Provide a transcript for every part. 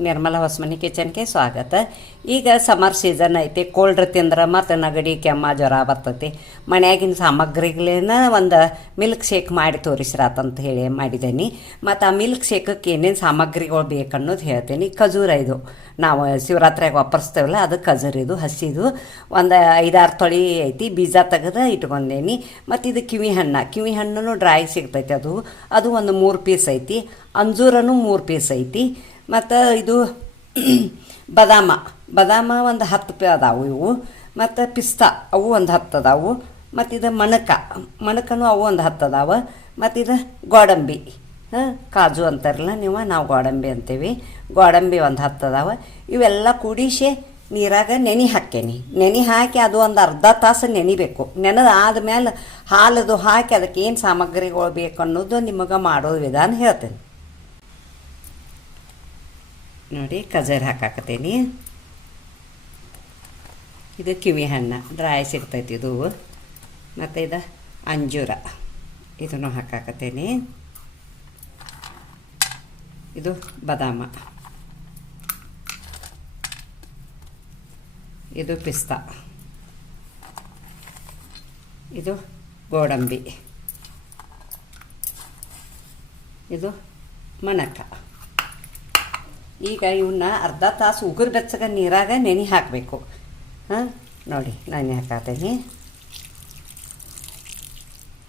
ನಿರ್ಮಲ ಹೊಸಮನಿ ಕಿಚನ್ಗೆ ಸ್ವಾಗತ. ಈಗ summer season ಐತಿ ಕೋಲ್ಡ್ರ್ ತಿಂದ್ರೆ ಮತ್ತು ನಗಡಿ, ಕೆಮ್ಮ, ಜ್ವರ ಬರ್ತೈತಿ. ಮನೆಯಾಗಿನ ಸಾಮಗ್ರಿಗಳನ್ನ ಒಂದು ಮಿಲ್ಕ್ ಶೇಕ್ ಮಾಡಿ ತೋರಿಸ್ರಾತಂತ ಹೇಳಿ ಮಾಡಿದ್ದೀನಿ ಮತ್ತು ಆ ಮಿಲ್ಕ್ ಶೇಕಕ್ಕೆ ಏನೇನು ಸಾಮಗ್ರಿಗಳು ಬೇಕನ್ನೋದು ಹೇಳ್ತೀನಿ. ಖಜೂರ ಇದು. ನಾವು ಶಿವರಾತ್ರಿಯಾಗ ವಾಪರಿಸ್ತೇವಲ್ಲ, ಅದು ಖಜೂರ್ ಇದು, ಹಸಿದು. ಒಂದು ಐದಾರು ತೊಳಿ ಐತಿ, ಬೀಜ ತೆಗೆದು ಇಟ್ಕೊಂಡೇನಿ. ಮತ್ತು ಇದು ಕಿವಿ ಹಣ್ಣು. ಕಿವಿ ಹಣ್ಣು ಡ್ರೈ ಸಿಗ್ತೈತಿ ಅದು. ಅದು ಒಂದು ಮೂರು ಪೀಸ್ ಐತಿ. ಅಂಜೂರನು ಮೂರು ಪೀಸ್ ಐತಿ. ಮತ್ತು ಇದು ಬದಾಮ. ಬದಾಮ ಒಂದು ಹತ್ತು ಪೇ ಅದಾವು ಇವು. ಮತ್ತು ಪಿಸ್ತಾ, ಅವು ಒಂದು ಹತ್ತು ಅದಾವು. ಮತ್ತು ಇದು ಮಣಕ, ಮಣಕನೂ ಅವು ಒಂದು ಹತ್ತು ಅದಾವೆ. ಮತ್ತು ಇದು ಗೋಡಂಬಿ. ಹಾಂ, ಕಾಜು ಅಂತಾರಲ್ಲ ನೀವು, ನಾವು ಗೋಡಂಬಿ ಅಂತೀವಿ. ಗೋಡಂಬಿ ಒಂದು ಹತ್ತು ಅದಾವೆ. ಇವೆಲ್ಲ ಕೂಡಿಸಿ ನೀರಾಗ ನೆನೆ ಹಾಕೇನಿ ನೆನೆ ಹಾಕಿ ಅದು ಒಂದು ಅರ್ಧ ತಾಸು ನೆನಿಬೇಕು. ನೆನೆದು ಆದಮೇಲೆ ಹಾಲದು ಹಾಕಿ ಅದಕ್ಕೆ ಏನು ಸಾಮಗ್ರಿಗಳು ಬೇಕು ಅನ್ನೋದು ನಿಮಗೆ ಮಾಡೋ ವಿಧಾನ ಹೇಳ್ತೇನೆ. ನೋಡಿ ಕಜರ್ ಹಾಕಾಕತ್ತೀನಿ. ಇದು ಕಿವಿ ಹಣ್ಣು, ಡ್ರೈ ಸಿಗ್ತೈತಿ ಇದು. ಮತ್ತು ಇದು ಅಂಜೂರ, ಇದನ್ನು ಹಾಕಾಕತ್ತೀನಿ. ಇದು ಬದಾಮ. ಇದು ಪಿಸ್ತಾ. ಇದು ಗೋಡಂಬಿ. ಇದು ಮಣಕ. ಈಗ ಇವನ್ನ ಅರ್ಧ ತಾಸು ಉಗುರು ಬೆಚ್ಚಗ ನೀರಾಗ ನೆನೆ ಹಾಕಬೇಕು. ಹಾಂ? ನೋಡಿ, ನೆನೆ ಹಾಕಾತೀನಿ.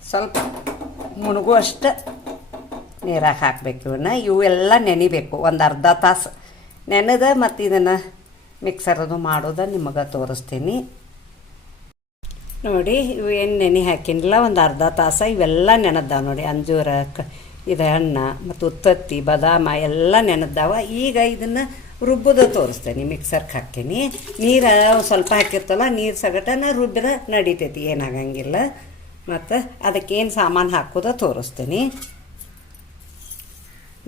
ಸ್ವಲ್ಪ ಮುಳುಗುವಷ್ಟು ನೀರಾಗ ಹಾಕಬೇಕು ಇವನ್ನ ಇವೆಲ್ಲ ನೆನಿಬೇಕು. ಒಂದು ಅರ್ಧ ತಾಸು. ನೆನೆದ ಮತ್ತು ಇದನ್ನು ಮಿಕ್ಸರದು ಮಾಡೋದು ನಿಮಗೆ ತೋರಿಸ್ತೀನಿ. ನೋಡಿ, ಇವು ಏನು ನೆನೆ ಹಾಕಿನಿಲ್ಲ ಒಂದು ಅರ್ಧ ತಾಸು ಇವೆಲ್ಲ ನೆನೆದ್ದಾವೆ ನೋಡಿ. ಅಂಜೂರ, ಕ ಇದು ಹಣ್ಣ ಮತ್ತು ಉತ್ತತ್ತಿ, ಬದಾಮ ಎಲ್ಲ ನೆನೆದಾವ ಈಗ ಇದನ್ನು ರುಬ್ಬೋದು ತೋರಿಸ್ತೇನೆ ಮಿಕ್ಸರ್ಗೆ ಹಾಕ್ತೀನಿ. ನೀರು ಸ್ವಲ್ಪ ಹಾಕಿರ್ತಲ್ಲ ನೀರು ಸಗಟನ ರುಬ್ಬಿದ ನಡಿತೈತಿ, ಏನಾಗಂಗಿಲ್ಲ. ಮತ್ತು ಅದಕ್ಕೇನು ಸಾಮಾನು ಹಾಕೋದು ತೋರಿಸ್ತೀನಿ.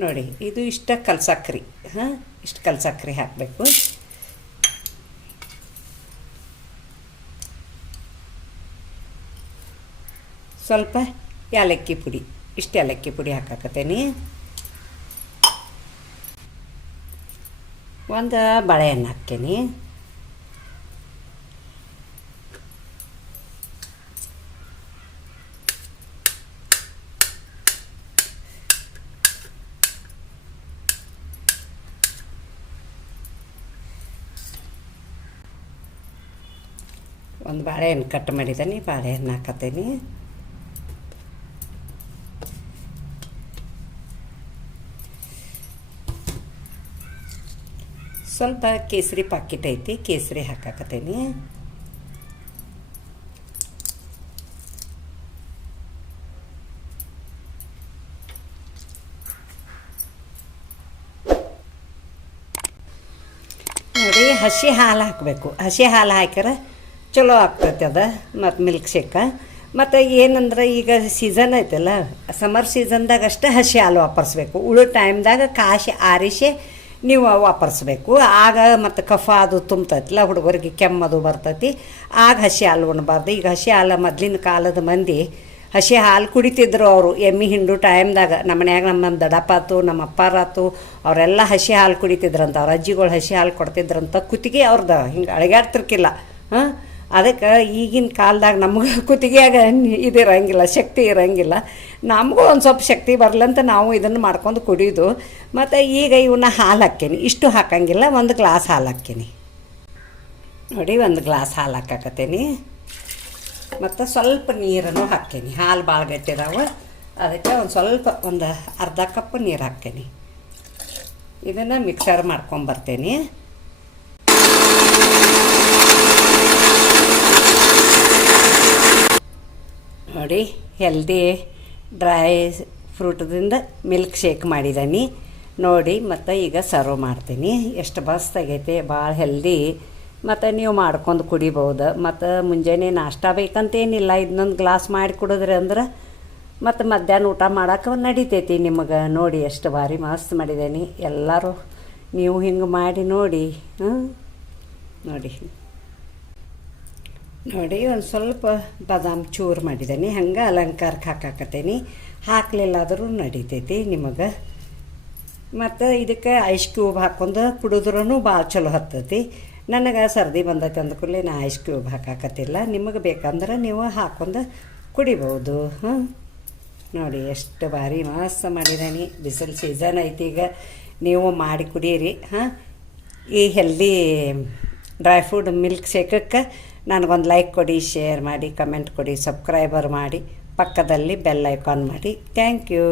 ನೋಡಿ, ಇದು ಇಷ್ಟ ಕಲ್ಸಕ್ರಿ, ಹಾಂ, ಇಷ್ಟು ಕಲ್ಸಕ್ರಿ ಹಾಕಬೇಕು. ಸ್ವಲ್ಪ ಏಲಕ್ಕಿ ಪುಡಿ. ಇಷ್ಟು ಏಲಕ್ಕಿ ಪುಡಿ ಹಾಕಾಕತ್ತೇನಿ. ಒಂದು ಬಾಳೆಹಣ್ಣು ಹಾಕ್ತೀನಿ. ಒಂದು ಬಾಳೆಹಣ್ಣು ಕಟ್ ಮಾಡಿದ್ದೀನಿ ಬಾಳೆಹಣ್ಣು ಹಾಕತ್ತೀನಿ. ಸ್ವಲ್ಪ ಕೇಸರಿ ಪಾಕಿಟ್ ಐತಿ, ಕೇಸರಿ ಹಾಕಾಕತ್ತೀನಿ. ನೋಡಿ, ಹಸಿ ಹಾಲು ಹಾಕಬೇಕು. ಹಸಿ ಹಾಲು ಹಾಕ್ಯಾರ ಚಲೋ ಆಗ್ತೈತೆ ಅದು ಮತ್ತು ಮಿಲ್ಕ್ ಶೇಕ ಮತ್ತು ಏನಂದ್ರೆ ಈಗ ಸೀಸನ್ ಐತಲ್ಲ ಸಮರ್ ಸೀಸನ್ದಾಗ ಅಷ್ಟೇ ಹಸಿ ಹಾಲು ವಾಪರಿಸ್ಬೇಕು. ಉಳಿದ ಟೈಮ್ದಾಗ ಕಾಶಿ ಆರಿಸಿ ನೀವು ವಾಪರಿಸ್ಬೇಕು. ಆಗ ಮತ್ತು ಕಫ ಅದು ತುಂಬ್ತೈತಿಲ್ಲ, ಹುಡುಗರಿಗೆ ಕೆಮ್ಮದು ಬರ್ತೈತಿ. ಆಗ ಹಸಿ ಹಾಲು ಉಣ್ಬಾರ್ದು. ಈಗ ಹಸಿ ಹಾಲು ಮೊದಲಿನ ಕಾಲದ ಮಂದಿ ಹಸಿ ಹಾಲು ಕುಡಿತಿದ್ರು ಅವರು. ಎಮ್ಮಿ, ಹಿಂಡು ಟೈಮ್ದಾಗ ನಮ್ಮ ಮನ್ಯಾಗ ನಮ್ಮ ದಡಪಾತು, ನಮ್ಮ ಅಪ್ಪಾರಾತು, ಅವರೆಲ್ಲ ಹಸಿ ಹಾಲು ಕುಡಿತಿದ್ರಂತ. ಅವ್ರ ಅಜ್ಜಿಗಳು ಹಸಿ ಹಾಲು ಕೊಡ್ತಿದ್ರಂತ. ಕುತ್ತಿಗೆ ಅವ್ರದ್ದು ಹಿಂಗೆ ಅಳಗಾಡ್ತಿರ್ಕಿಲ್ಲ. ಹಾಂ? ಅದಕ್ಕೆ ಈಗಿನ ಕಾಲದಾಗ ನಮ್ಗೆ ಕುತ್ತಿಗೆಯಾಗ ಇದು ಇರಂಗಿಲ್ಲ, ಶಕ್ತಿ ಇರಂಗಿಲ್ಲ. ನಮಗೂ ಒಂದು ಸ್ವಲ್ಪ ಶಕ್ತಿ ಬರಲಂತ ನಾವು ಇದನ್ನು ಮಾಡ್ಕೊಂಡು ಕುಡಿಯೋದು ಮತ್ತು ಈಗ ಇವನ್ನ ಹಾಲು ಹಾಕ್ಕೇನಿ ಇಷ್ಟು ಹಾಕಂಗಿಲ್ಲ, ಒಂದು ಗ್ಲಾಸ್ ಹಾಲು ಹಾಕ್ಕೇನಿ ನೋಡಿ, ಒಂದು ಗ್ಲಾಸ್ ಹಾಲು ಹಾಕಕತ್ತೀನಿ. ಮತ್ತು ಸ್ವಲ್ಪ ನೀರನ್ನು ಹಾಕ್ಕೇನಿ ಹಾಲು ಭಾಳ ಗಟ್ಟಿದಾವೆ. ಅದಕ್ಕೆ ಒಂದು ಸ್ವಲ್ಪ, ಒಂದು ಅರ್ಧ ಕಪ್ ನೀರು ಹಾಕ್ತೀನಿ. ಇದನ್ನು ಮಿಕ್ಸರ್ ಮಾಡ್ಕೊಂಬರ್ತೇನೆ ನೋಡಿ ಹೆಲ್ದಿ ಡ್ರೈ ಫ್ರೂಟದಿಂದ ಮಿಲ್ಕ್ ಶೇಕ್ ಮಾಡಿದ್ದೀನಿ ನೋಡಿ, ಮತ್ತು ಈಗ ಸರ್ವ್ ಮಾಡ್ತೀನಿ. ಎಷ್ಟು ಆಗೈತೆ, ಭಾಳ ಹೆಲ್ದಿ ಮತ್ತು ನೀವು ಮಾಡ್ಕೊಂಡು ಕುಡಿಬೋದು. ಮತ್ತು ಮುಂಜಾನೆ ನಾಷ್ಟ ಬೇಕಂತೇನಿಲ್ಲ. ಇದನ್ನೊಂದು ಗ್ಲಾಸ್ ಮಾಡಿ ಕುಡಿದ್ರಿ ಅಂದ್ರೆ ಮತ್ತು ಮಧ್ಯಾಹ್ನ ಊಟ ಮಾಡೋಕೆ ನಡಿತೈತಿ ನಿಮಗೆ. ನೋಡಿ, ಎಷ್ಟು ಭಾರಿ ಮಸ್ತ್ ಮಾಡಿದ್ದೀನಿ ಎಲ್ಲರೂ ನೀವು ಹಿಂಗೆ ಮಾಡಿ ನೋಡಿ ನೋಡಿ. ನೋಡಿ, ಒಂದು ಸ್ವಲ್ಪ ಬಾದಾಮ್ ಚೂರು ಮಾಡಿದ್ದೀನಿ ಹಂಗೆ ಅಲಂಕಾರಕ್ಕೆ ಹಾಕಾಕತ್ತೀನಿ. ಹಾಕಲಿಲ್ಲ ಆದರೂ ನಡಿತೈತಿ ನಿಮಗೆ. ಮತ್ತು ಇದಕ್ಕೆ ಐಸ್ ಕ್ಯೂಬ್ ಹಾಕ್ಕೊಂಡು ಕುಡಿದ್ರೂ ಭಾಳ ಚಲೋ ಹತ್ತೈತಿ. ನನಗೆ ಸರ್ದಿ ಬಂದೈತೆ ಅಂದ ಕೂಡಲೇ ನಾ ಐಸ್ ಕ್ಯೂಬ್ ಹಾಕಾಕತ್ತಿಲ್ಲ. ನಿಮಗೆ ಬೇಕಂದ್ರೆ ನೀವು ಹಾಕೊಂಡು ಕುಡಿಬೋದು. ಹಾಂ? ನೋಡಿ, ಎಷ್ಟು ಭಾರಿ ಮಸ್ತ್ ಮಾಡಿದ್ದೀನಿ ಬಿಸಿಲು ಸೀಸನ್ ಐತಿ ಈಗ. ನೀವು ಮಾಡಿ ಕುಡೀರಿ. ಹಾಂ? ಈ ಹೆಲ್ದಿ ಡ್ರೈ ಫ್ರೂಟ್ ಮಿಲ್ಕ್ ಶೇಕಕ್ಕೆ ನನಗೊಂದು ಲೈಕ್ ಕೊಡಿ ಶೇರ್ ಮಾಡಿ ಕಮೆಂಟ್ ಕೊಡಿ ಸಬ್ಸ್ಕ್ರೈಬರ್ ಮಾಡಿ, ಪಕ್ಕದಲ್ಲಿ ಬೆಲ್ ಐಕಾನ್ ಮಾಡಿ. Thank you